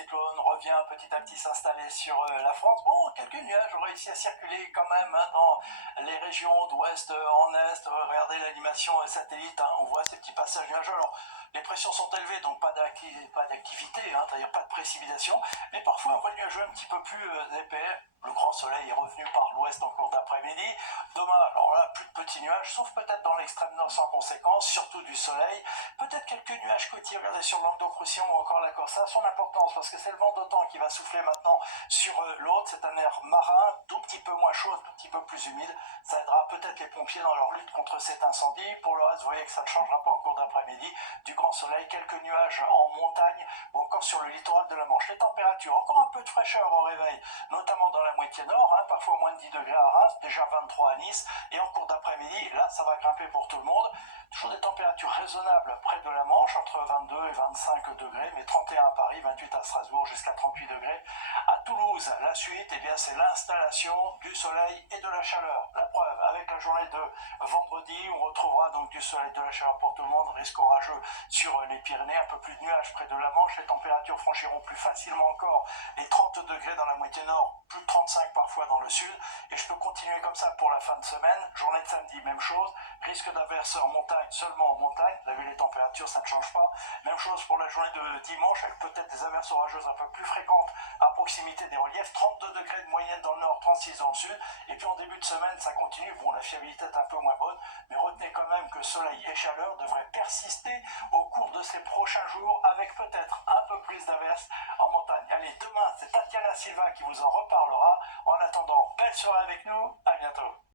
cyclone revient petit à petit s'installer sur la France. Bon, quelques nuages ont réussi à circuler quand même dans les régions d'ouest en est. Regardez l'animation satellite, on voit ces petits passages nuageux. Alors, les pressions sont élevées, donc pas d'activité, c'est-à-dire pas de précipitation, mais parfois on voit le nuageux un petit peu plus épais. Le grand soleil est revenu par l'ouest en cours d'après-midi. Demain, alors là, plus de petits nuages, sauf peut-être dans l'extrême nord sans conséquence, surtout du soleil. Peut-être quelques nuages côtiers, regardez sur le Languedoc-Roussillon ou encore la Corse. Ça a son importance parce que c'est le vent d'automne qui va souffler maintenant sur l'autre. C'est un air marin, tout petit peu moins chaud, tout petit peu plus humide. Ça aidera peut-être les pompiers dans leur lutte contre cet incendie. Pour le reste, vous voyez que ça ne changera pas en cours d'après-midi. Du grand soleil, quelques nuages en montagne ou encore sur le littoral de la Manche. Les températures, encore un peu de fraîcheur au réveil, notamment dans la moitié nord, parfois moins de 10 degrés à Reims, déjà 23 à Nice, et en cours d'après-midi, là, ça va grimper pour tout le monde. Toujours des températures raisonnables près de la Manche, entre 22 et 25 degrés, mais 31 à Paris, 28 à Strasbourg, jusqu'à 38 degrés. À Toulouse, la suite, c'est l'installation du soleil et de la chaleur. La preuve, avec la journée de vendredi, on retrouvera donc du soleil et de la chaleur pour tout le monde, risque orageux sur les Pyrénées, un peu plus de nuages près de la Manche, les températures franchiront plus facilement encore les 30 degrés dans la moitié nord, plus de 35 parfois dans le sud, et je peux continuer comme ça pour la fin de semaine. Journée de samedi, même chose, risque d'averse en montagne, seulement en montagne, vous avez les températures, ça ne change pas. Même chose pour la journée de dimanche, avec peut-être des averses orageuses un peu plus fréquentes à proximité des reliefs, 32 degrés de moyenne dans le nord, 36 dans le sud, et puis en début de semaine, ça continue. Bon, la fiabilité est un peu moins bonne, mais retenez quand même que soleil et chaleur devraient persister au cours de ces prochains jours, avec peut-être un peu plus d'averses en montagne. Allez, demain, c'est Tatiana Silva qui vous en reparlera. En attendant, belle soirée avec nous, à bientôt.